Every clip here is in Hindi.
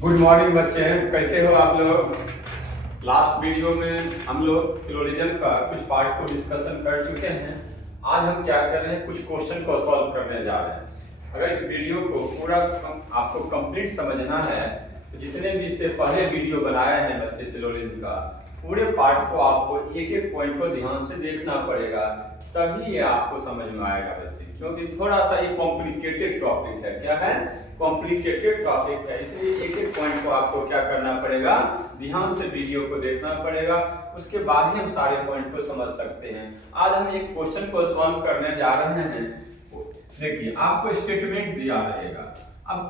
गुड मॉर्निंग बच्चे, कैसे हो आप लोग। लास्ट वीडियो में हम लोग सिलोजिज्म का कुछ पार्ट को डिस्कशन कर चुके हैं। आज हम क्या कर रहे हैं, कुछ क्वेश्चन को सॉल्व करने जा रहे हैं। अगर इस वीडियो को पूरा आपको कंप्लीट समझना है तो जितने भी इससे पहले वीडियो बनाए हैं बच्चे सिलोजिज्म का, पूरे पार्ट को आपको एक एक पॉइंट को ध्यान से देखना पड़ेगा, तभी ये आपको समझ में आएगा बच्चे। क्योंकि थोड़ा सा ये कॉम्प्लिकेटेड टॉपिक है। क्या है? कॉम्प्लिकेटेड टॉपिक है, इसलिए एक एक पॉइंट को आपको क्या करना पड़ेगा, ध्यान से वीडियो को देखना पड़ेगा। उसके बाद ही हम सारे पॉइंट को समझ सकते हैं। आज हम एक क्वेश्चन को सॉल्व करने जा रहे हैं। देखिए, आपको स्टेटमेंट दिया रहेगा। अब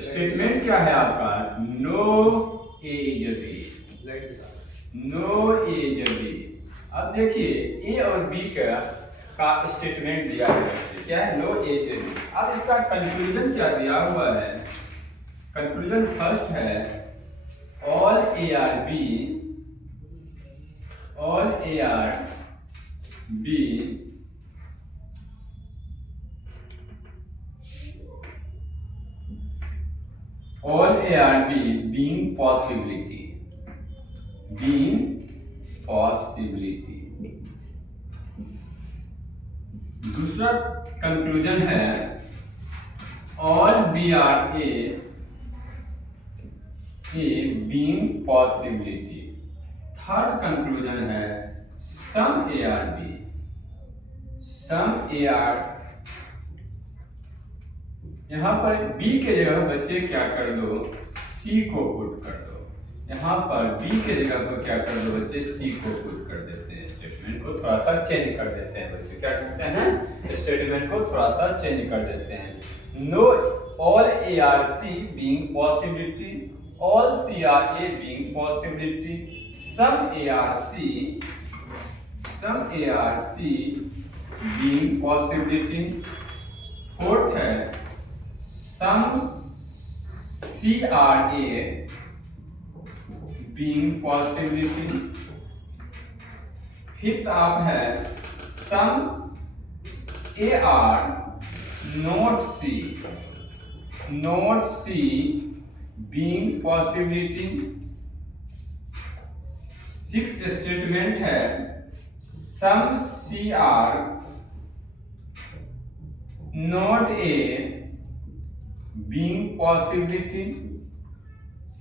स्टेटमेंट क्या है आपका? No A is B, no A is B. अब देखिए, ए और बी का स्टेटमेंट दिया है। क्या है? No A is B. अब इसका कंक्लूजन क्या दिया हुआ है? कंक्लूजन फर्स्ट है all A are B, all A are B all ARB being possibility, being possibility। दूसरा कंक्लूजन है all BRA being possibility। Third conclusion है some ARB, some AR। यहाँ पर B के जगह बच्चे क्या कर दो, C को पुट कर दो। यहाँ पर B के जगह पर क्या कर दो बच्चे, C को पुट कर देते हैं। स्टेटमेंट को थोड़ा सा चेंज कर देते हैं बच्चे। क्या करते हैं? स्टेटमेंट को थोड़ा सा चेंज कर देते हैं। No all ARC being possibility, all CRA being possibility, some ARC being possibility. Fourth है some CRA being possibility। Fifth आप है some AR not C being possibility। Sixth statement है some CR not A being possibility।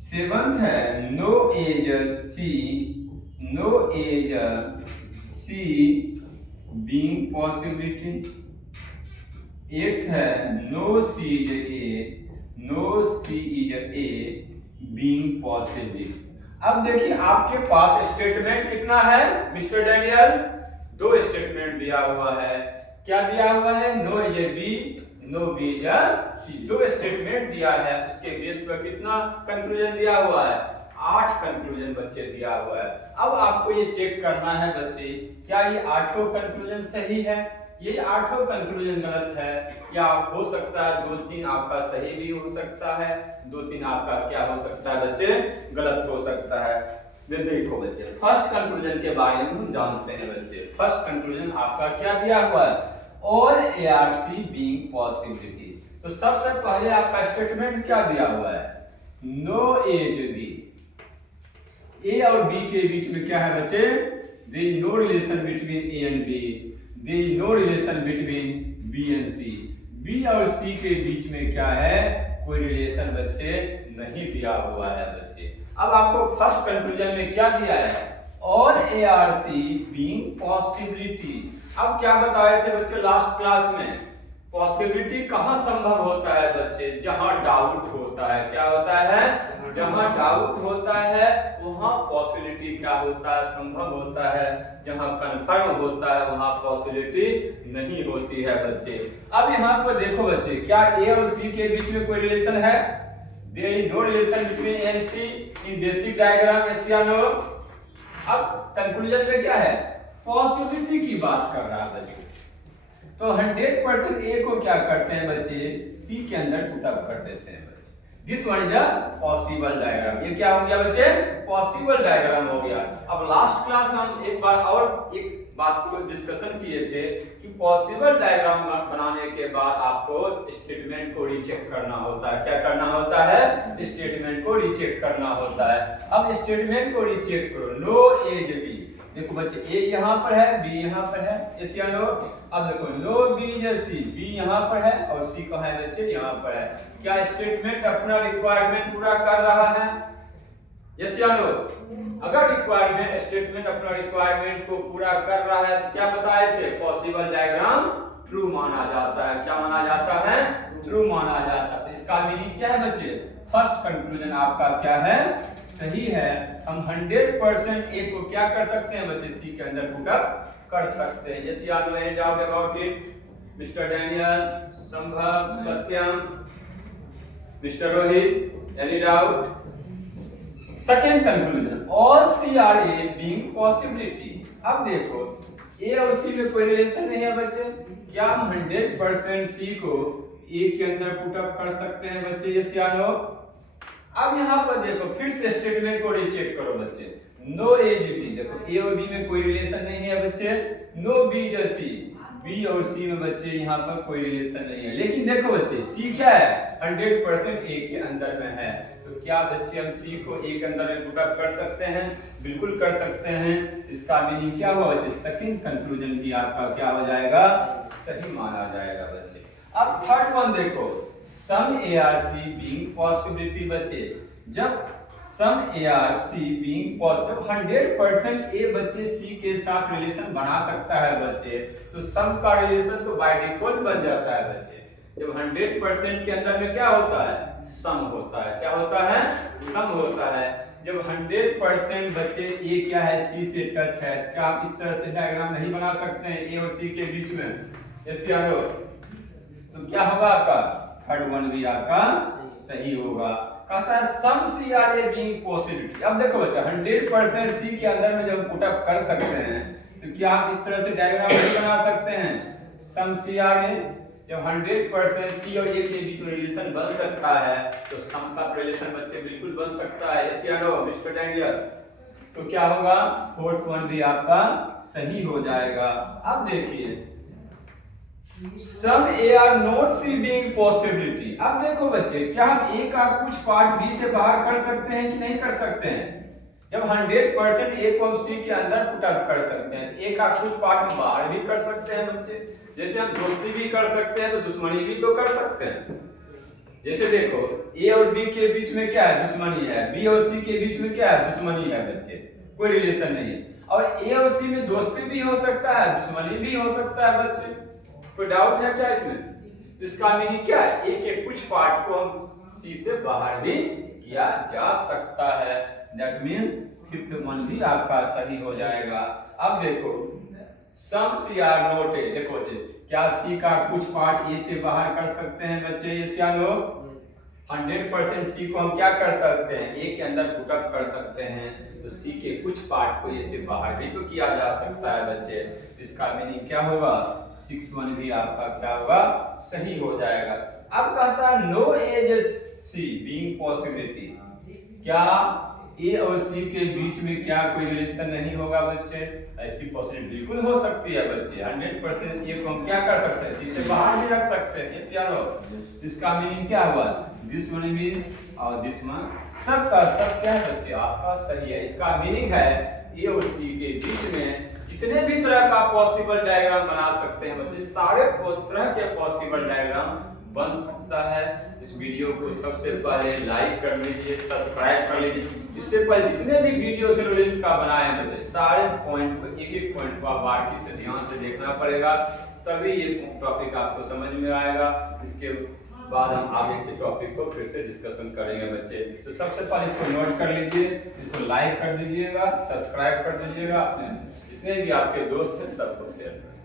Seventh है no as C being possibility। Eighth है no C is A being possibility। अब देखिए, आपके पास स्टेटमेंट कितना है मिस्टर डैनियल? दो स्टेटमेंट दिया हुआ है। क्या दिया हुआ है? No is A B, no B is C. दो स्टेटमेंट दिया है, उसके बेस पर कितना कंक्लूजन दिया हुआ है? 8 कंक्लूजन बच्चे दिया हुआ है। अब आपको ये चेक करना है बच्चे, क्या ये 8 कंक्लूजन सही है? ये 8 कंक्लूजन गलत है? या हो सकता है 2-3 आपका सही भी हो सकता है, 2-3 आपका क्या हो सकता है बच्चे, गलत हो सकता है। देखो बच्चे, फर्स्ट कंक्लूजन के बारे में हम जानते हैं बच्चे। फर्स्ट कंक्लूजन आपका क्या दिया हुआ है? All ARC being possibility। तो सबसे पहले आपका स्टेटमेंट क्या दिया हुआ है? No as B. ए और बी के बीच में क्या है बच्चे? There is no relation between A and B, there is no relation between B and C. B और सी के बीच में क्या है? कोई रिलेशन बच्चे नहीं दिया हुआ है बच्चे। अब आपको फर्स्ट कंक्लूजन में क्या दिया है? All ARC being possibility। अब क्या बताए थे बच्चे लास्ट क्लास में? पॉसिबिलिटी कहाँ संभव होता है बच्चे? जहां डाउट होता है। क्या होता है? जहां डाउट होता है वहां पॉसिबिलिटी क्या होता है? संभव होता है। जहां कंफर्म होता है वहां पॉसिबिलिटी नहीं होती है बच्चे। अब यहाँ पर देखो बच्चे, क्या ए और सी के बीच में कोई रिलेशन है? There is no relation between A and C in basic diagram. Yes या नो? अब कंक्लूजन में क्या है? पॉसिबिलिटी की बात कर रहा है बच्चे। तो 100% ए को क्या करते हैं बच्चे? सी के अंदर पुट अप कर देते हैं बच्चे। This one is a possible diagram. ये क्या हो गया बच्चे? पॉसिबल डायग्राम हो गया। अब लास्ट क्लास हम एक बार और एक बात को डिस्कशन किए थे कि पॉसिबल डायग्राम बनाने के बाद आपको स्टेटमेंट को रीचेक करना होता है। क्या करना होता है? स्टेटमेंट को रीचेक करना होता है। अब स्टेटमेंट को रीचेक करो। नो एज बी, देखो बच्चे ए यहाँ पर है, बी यहाँ पर है, यस या नो। अब देखो नो बी या सी, बी यहाँ पर है और सी कहाँ है बच्चे? यहाँ पर है। क्या स्टेटमेंट अपना रिक्वायरमेंट पूरा कर रहा है? यस या नो। अगर रिक्वायरमेंट स्टेटमेंट अपना रिक्वायरमेंट को पूरा कर रहा है तो क्या बताए थे? पॉसिबल डायग्राम ट्रू माना जाता है। क्या माना जाता है? ट्रू माना जाता है। तो इसका मीनिंग क्या है बच्चे? फर्स्ट कंक्लूजन आपका क्या है? सही है। हम 100% ए को क्या कर सकते हैं बच्चे? सी के अंदर पुट अप कर सकते हैं। यस या no, any doubt about it? Mister Daniel, Sambhav, Satyam, mister Rohit, any doubt? Second conclusion, all C R A being possibility. अब देखो ए और सी में कोई रिलेशन नहीं है बच्चे। क्या हम 100% सी को ए के अंदर पुट अप कर सकते हैं बच्चे? यस या नो। अब यहाँ पर देखो फिर से स्टेटमेंट को रीचेक करो बच्चे। नो एज बी, देखो ए और बी में कोई रिलेशन नहीं है बच्चे। नो बी या सी, बी और सी में बच्चे यहाँ पर कोई रिलेशन नहीं है। लेकिन देखो बच्चे सी क्या है? 100% ए के अंदर में है। तो क्या बच्चे हम सी को ए के अंदर में पुट अप कर सकते हैं? बिल्कुल कर सकते हैं। इसका मीनिंग क्या हुआ बच्चे? सेकंड कंक्लूजन भी आपका क्या हो जाएगा? सही माना जाएगा बच्चे। अब थर्ड वन देखो, some A R C being possibility बच्चे। जब some A R C being possible, 100% A बच्चे सी के साथ रिलेशन बना सकता है बच्चे, तो सम का रिलेशन तो बाय डिफॉल्ट बन जाता है बच्चे। जब 100% के अंदर में क्या होता है? सम होता है। क्या होता है? सम होता है। जब 100% बच्चे ए क्या है? सी से टच है। क्या आप इस तरह से डायग्राम नहीं बना सकते हैं ए और सी के बीच में? यस या नो। तो क्या होगा आपका? थर्ड वन भी आपका सही होगा। कहता है some C R A being possibility. अब देखो बच्चा 100% सी के अंदर में जब पुट अप कर सकते हैं तो क्या आप इस तरह से डायग्राम नहीं बना सकते हैं? सम सी आर ए, जब 100% सी और ए के बीच में रिलेशन बन सकता है तो सम का रिलेशन बच्चे बिल्कुल बन सकता है। यस या नो मिस्टर डैनियल। तो क्या होगा? फोर्थ वन भी आपका सही हो जाएगा। अब देखिए some A R not C being possibility. अब देखो बच्चे क्या हम ए का कुछ पार्ट बी से बाहर कर सकते हैं कि नहीं कर सकते हैं? जब 100% ए को हम सी के अंदर पुट अप कर सकते हैं, ए का कुछ पार्ट हम बाहर भी कर सकते हैं बच्चे। जैसे हम दोस्ती भी कर सकते हैं तो दुश्मनी भी तो कर सकते हैं। जैसे देखो ए और बी के बीच में क्या है? दुश्मनी है। बी और सी के बीच में क्या है? दुश्मनी है बच्चे, कोई रिलेशन नहीं है। और ए और सी में दोस्ती भी हो सकता है, दुश्मनी भी हो सकता है बच्चे। कोई डाउट है क्या इसमें? तो इसका मीनिंग क्या है? ए के कुछ पार्ट को हम सी से बाहर भी किया जा सकता है। दैट मीन फिफ्थ वन भी आपका सही हो जाएगा। अब देखो सम सी आर नॉट ए, देखो जी क्या सी का कुछ पार्ट ए से बाहर कर सकते हैं बच्चे? यस या नो। 100% सी को हम क्या कर सकते हैं? ए के अंदर पुट अप कर सकते हैं। तो सी के कुछ पार्ट को ए से बाहर भी तो किया जा सकता है बच्चे। इसका मीनिंग क्या होगा? 6 वन भी आपका क्या होगा? सही हो जाएगा। अब कहता है नो एज सी बीइंग पॉसिबिलिटी। क्या ए और सी के बीच में क्या कोई रिलेशन नहीं होगा बच्चे? ऐसी पॉसिबिलिटी बिल्कुल हो सकती है बच्चे। 100% ए को हम क्या कर सकते हैं? सी से बाहर भी रख सकते हैं। यस या नो। इसका मीनिंग क्या हुआ? दिस वन भी और दिस वन, सब का सब क्या है बच्चे? आपका सही है। इसका मीनिंग है ए और सी के बीच में जितने भी तरह का पॉसिबल डायग्राम बना सकते हैं बच्चे, सारे तरह के पॉसिबल डायग्राम बन सकता है। इस वीडियो को सबसे पहले लाइक कर लीजिए, सब्सक्राइब कर लीजिए। इससे पहले जितने भी वीडियो से रिलेटेड का बनाए हैं बच्चे, सारे पॉइंट को एक एक पॉइंट को बारीकी से ध्यान से देखना पड़ेगा, तभी ये टॉपिक आपको समझ में आएगा। इसके बाद हम आगे के टॉपिक को फिर से डिस्कशन करेंगे बच्चे। तो सबसे पहले इसको नोट कर लीजिए, इसको लाइक कर दीजिएगा, सब्सक्राइब कर दीजिएगा, अपने जितने भी आपके दोस्त हैं सबको शेयर करें।